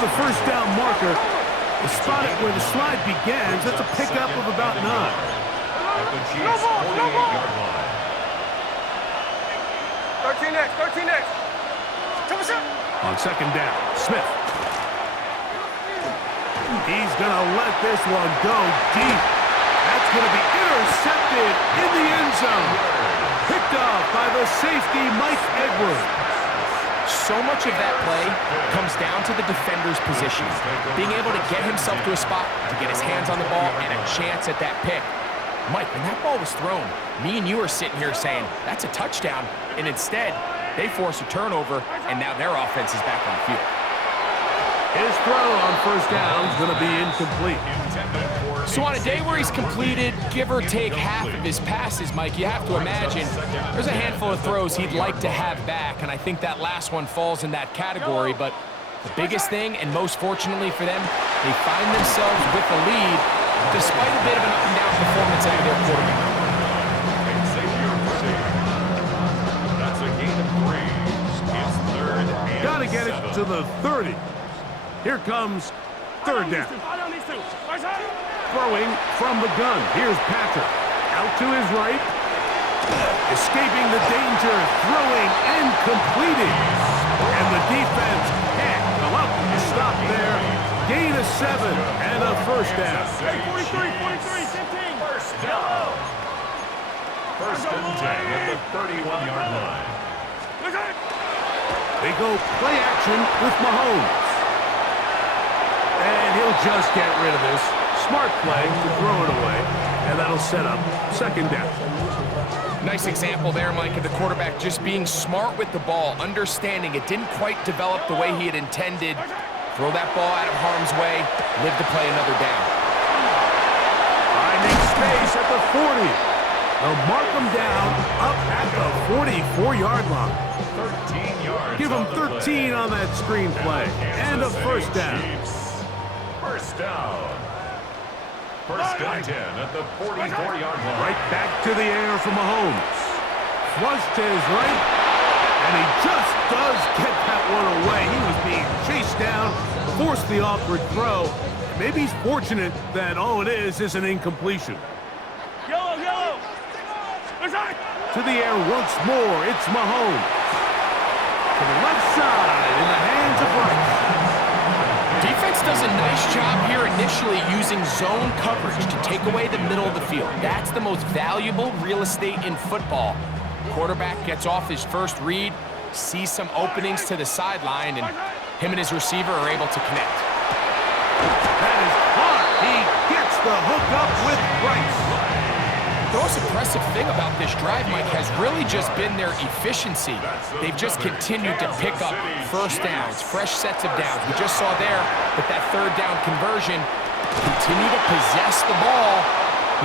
to the first down marker. The spot it where the slide begins. That's a pickup of about 9. At the Chiefs' 48-yard line. 13 next, 13 next. On second down, Smith. He's going to let this one go deep. That's going to be intercepted in the end zone. Picked off by the safety, Mike Edwards. So much of that play comes down to the defender's position. Being able to get himself to a spot, to get his hands on the ball, and a chance at that pick. Mike, when that ball was thrown, me and you are sitting here saying, that's a touchdown. And instead, they force a turnover, and now their offense is back on the field. His throw on first down is going to be incomplete. So on a day where he's completed, give or take half of his passes, Mike, you have to imagine there's a handful of throws he'd like to have back, and I think that last one falls in that category. But the biggest thing, and most fortunately for them, they find themselves with a lead despite a bit of an up-and-down performance out of their quarterback. That's a gain of 3. It's 3rd and Got to get it 7. to the 30. Here comes third down. Throwing from the gun. Here's Patrick. Out to his right. Escaping the danger. Throwing and completing. And the defense can't come up with a stop there. Gain of 7 and a first down. 43, 15. First down. First and 10 at the 31-yard line. They go play action with Mahomes. And he'll just get rid of this. Smart play to throw it away. And that'll set up second down. Nice example there, Mike, of the quarterback just being smart with the ball, understanding it didn't quite develop the way he had intended. Throw that ball out of harm's way, live to play another down. Finding space at the 40. They'll mark him down up at the 44-yard line. 13 yards. Give him on the 13 play. on that screen play. And a first down. First down. First and 10 at the 44-yard line. Right back to the air for Mahomes. Flush to his right. And he just does get that one away. He was being chased down, forced the awkward throw. Maybe he's fortunate that all it is an incompletion. Yellow. To the air once more, it's Mahomes. To the left side, in the hands of Rice. Defense does a nice job here initially using zone coverage to take away the middle of the field. That's the most valuable real estate in football. Quarterback gets off his first read, sees some openings to the sideline, and him and his receiver are able to connect. That is hard. He gets the hook up with Rice. The most impressive thing about this drive, Mike, has really just been their efficiency. They've just continued to pick up first downs, fresh sets of downs. We just saw there that third down conversion, continue to possess the ball.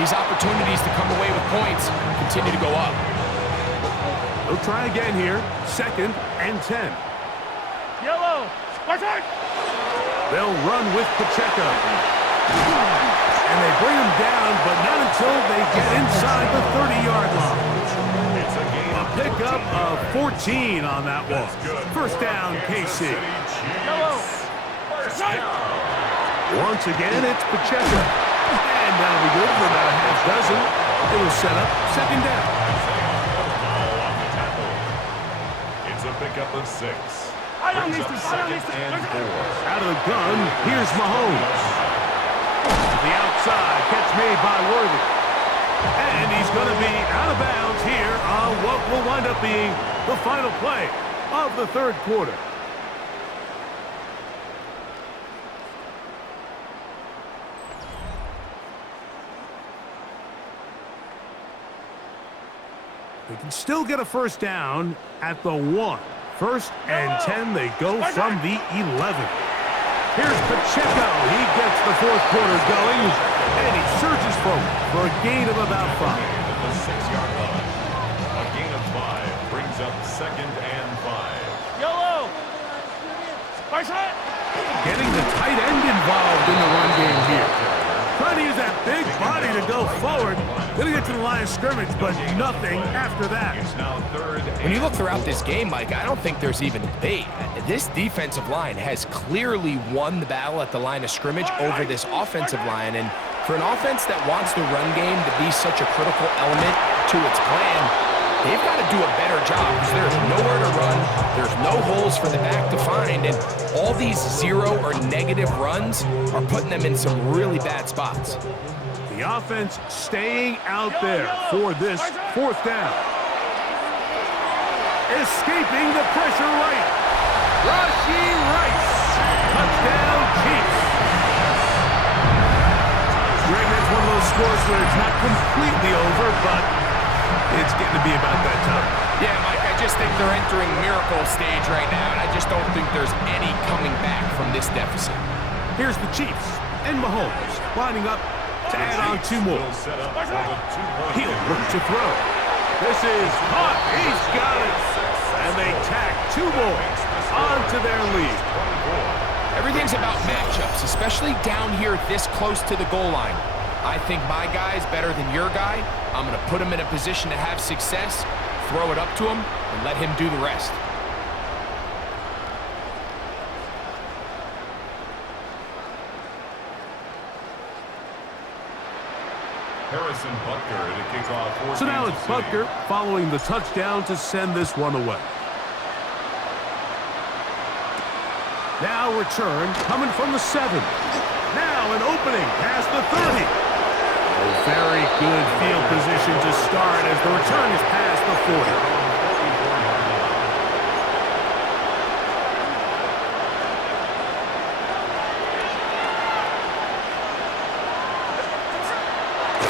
These opportunities to come away with points continue to go up. They'll try again here. Second and 10. Yellow. They'll run with Pacheco. And they bring him down, but not until they get inside the 30-yard line. It's a gain A pickup of 14 on that one. First down, KC. Yellow. First down. Once again, it's Pacheco. And that'll be good for about a half dozen. It'll set up second down. It's a pickup of 6. Brings Brings up second and 4. Out of the gun, here's Mahomes. To the outside, catch made by Worthy. And he's going to be out of bounds here on what will wind up being the final play of the third quarter. They can still get a first down at the 1. First and 10, they go from the 11. Here's Pacheco. He gets the fourth quarter going, and he surges forward for a gain of about 5. At the 6-yard line. A gain of 5 brings up second and 5. Yellow. Getting the tight end involved in the run game here. Trying Trying to use that big body to go forward. Gonna get to the line of scrimmage, but nothing after that. When you look throughout this game, Mike, I don't think there's even debate. This defensive line has clearly won the battle at the line of scrimmage over this offensive line. And for an offense that wants the run game to be such a critical element to its plan, they've got to do a better job because there's nowhere to run, there's no holes for the back to find, and all these zero or negative runs are putting them in some really bad spots. The offense staying out there for this fourth down. Escaping the pressure right. Rashee Rice. Touchdown, Chiefs. Greg, that's one of those scores where it's not completely over, but it's getting to be about that time. Yeah, Mike, I just think they're entering miracle stage right now, and I just don't think there's any coming back from this deficit. Here's the Chiefs and Mahomes lining up to add on two more. He'll look to throw. This is caught. He's got it. And they tack two more onto their lead. Everything's about matchups, especially down here this close to the goal line. I think my guy's better than your guy. I'm going to put him in a position to have success, throw it up to him, and let him do the rest. Harrison Butker to kick off. So now it's Butker following the touchdown to send this one away. Now return coming from the 7. Now an opening past the 30. A very good field position to start as the return is past the 40.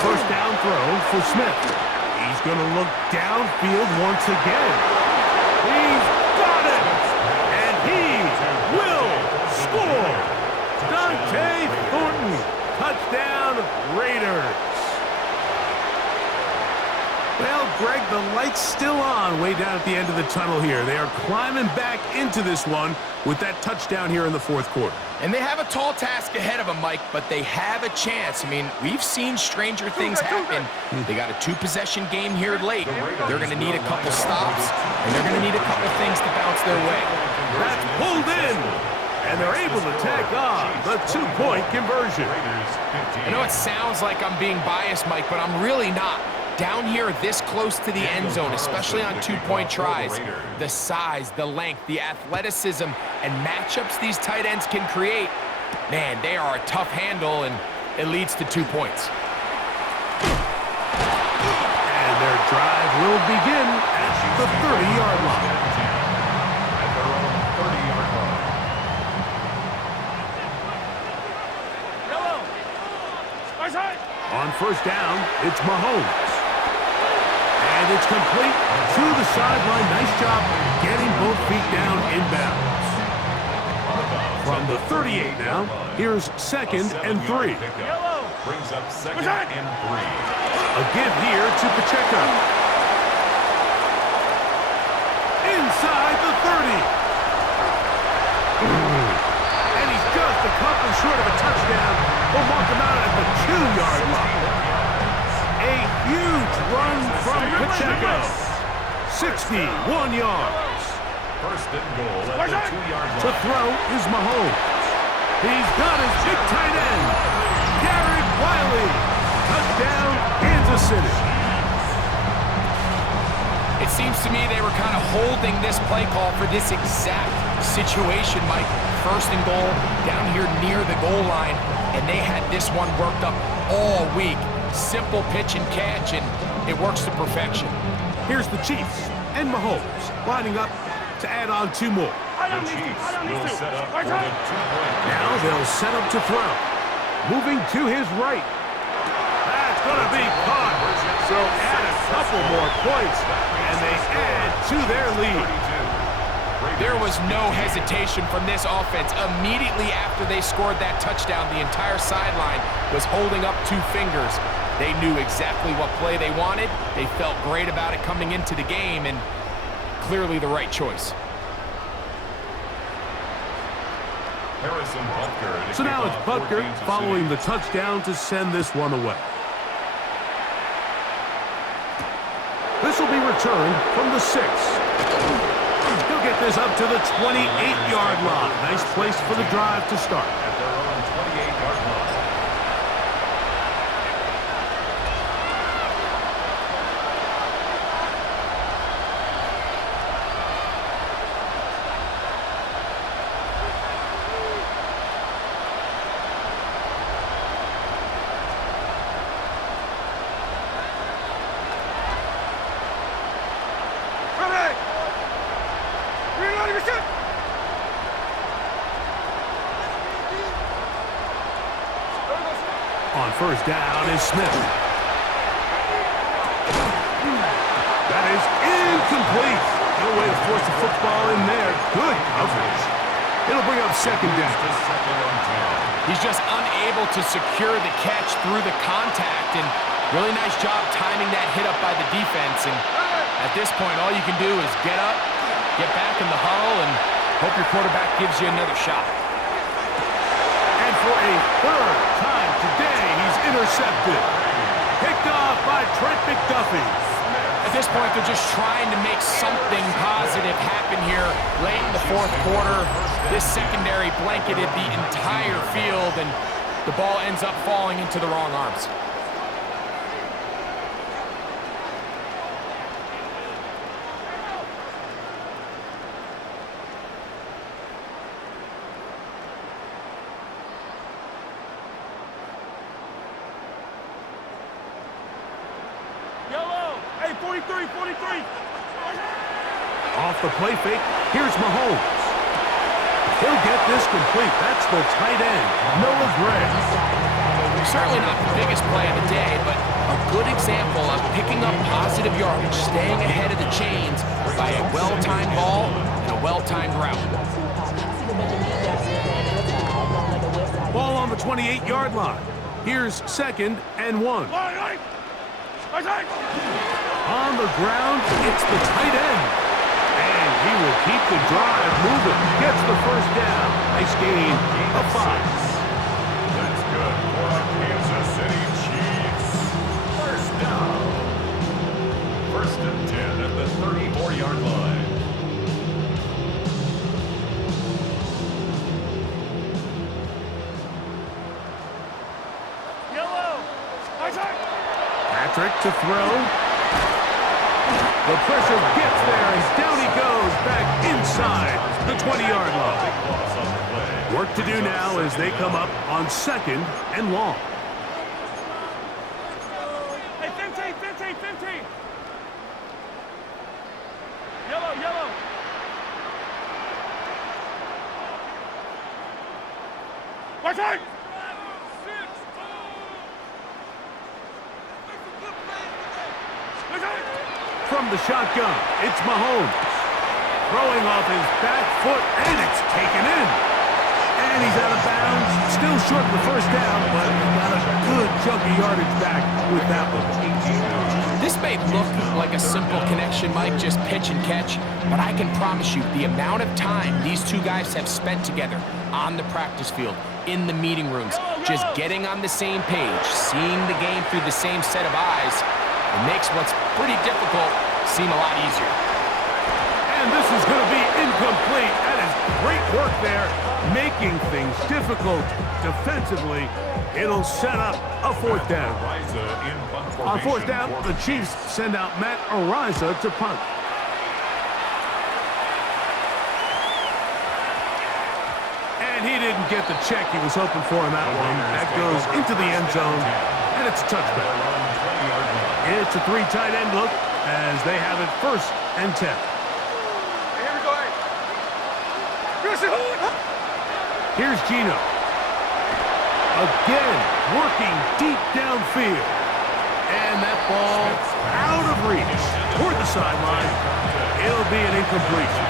First down throw for Smith. He's going to look downfield once again. He's got it! And he will score! Dante Thornton, touchdown Raiders. Well, Greg, the light's still on way down at the end of the tunnel here. They are climbing back into this one with that touchdown here in the fourth quarter. And they have a tall task ahead of them, Mike, but they have a chance. I mean, we've seen stranger things happen. They got a 2-possession game here late. They're going to need a couple stops, and they're going to need a couple things to bounce their way. That's pulled in, and they're able to tack on the 2-point conversion. I know it sounds like I'm being biased, Mike, but I'm really not. Down here this close to the end zone, especially on 2-point tries, the size, the length, the athleticism, and matchups these tight ends can create, man, they are a tough handle, and it leads to 2 points. And their drive will begin at the 30-yard line. At their own 30-yard line. On first down, it's Mahomes. And it's complete to the sideline. Nice job getting both feet down inbounds. From the 38 now, here's 2nd and 3. Brings up 2nd and 3. A give here to Pacheco. Inside the 30. And he's just a couple short of a touchdown. We'll mark him out at the 2-yard line. A huge run from Pacheco. 61 yards. First and goal at the 2-yard line. To throw is Mahomes. He's got his big tight end, Garrett Wiley. Touchdown, Kansas City. It seems to me they were kind of holding this play call for this exact situation, Mike. First and goal, down here near the goal line, and they had this one worked up all week. Simple pitch and catch, and it works to perfection. Here's the Chiefs and Mahomes lining up to add on 2 more. The Chiefs will set up for the 2-point. Now they'll set up to throw. Moving to his right. That's going to be caught. So add a couple more points, and they add to their lead. There was no hesitation from this offense. Immediately after they scored that touchdown, the entire sideline was holding up 2 fingers. They knew exactly what play they wanted. They felt great about it coming into the game, and clearly the right choice. So now it's Butker following the touchdown to send this one away. This will be returned from the 6. He'll get this up to the 28-yard line. Nice place for the drive to start. At their own 28-yard line. On first down is Smith. That is incomplete. No way to force the football in there. Good coverage. It'll bring up second down. He's just unable to secure the catch through the contact, and really nice job timing that hit up by the defense. And at this point, all you can do is get up, get back in the huddle, and hope your quarterback gives you another shot. And for a third time today, he's intercepted. Picked off by Trent McDuffie. At this point, they're just trying to make something positive happen here late in the fourth quarter. This secondary blanketed the entire field, and the ball ends up falling into the wrong arms. Yellow. Hey, 43, 43. Off the play fake, here's Mahomes. He'll get this complete. That's the tight end, Noah Gray. Certainly not the biggest play of the day, but a good example of picking up positive yardage, staying ahead of the chains by a well-timed ball and a well-timed route. Ball on the 28-yard line. Here's second and 1. On the ground, it's the tight end. And he will keep the drive moving. Gets the first down. Nice gain of 5. That's good for the Kansas City Chiefs. First down. First and 10 at the 34-yard line. Yellow. Patrick to throw. The pressure gets there, and down he goes back inside the 20-yard line. Work to do now as they come up on second and long. Hey, 15, 15, 15. Yellow, yellow. Watch out! From the shotgun, it's Mahomes. Throwing off his back foot, and it's taken in. And he's out of bounds. Still short of the first down, but he got a good chunk of yardage back with that one. This may look like a simple connection, Mike, just pitch and catch, but I can promise you the amount of time these two guys have spent together on the practice field, in the meeting rooms, just getting on the same page, seeing the game through the same set of eyes, it makes what's pretty difficult seem a lot easier. And this is going to be incomplete. That is great work there, making things difficult defensively. It'll set up a fourth down. On fourth down, the Chiefs send out Matt Ariza to punt. And he didn't get the check he was hoping for in that one. That goes into the end zone, and it's a touchback. It's a 3 tight end look as they have it first and 10. Here we go. Here's Gino. Again, working deep downfield. And that ball out of reach toward the sideline. It'll be an incompletion.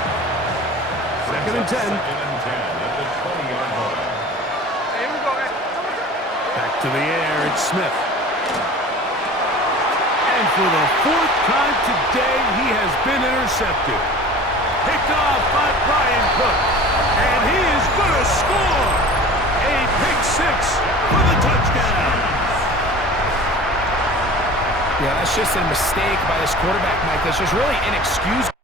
Second and 10. At the 20-yard line. Here we go. Back to the air, it's Smith. And for the 4th time today, he has been intercepted. Picked off by Brian Cook. And he is going to score! just a mistake by this quarterback, Mike. That's just really inexcusable.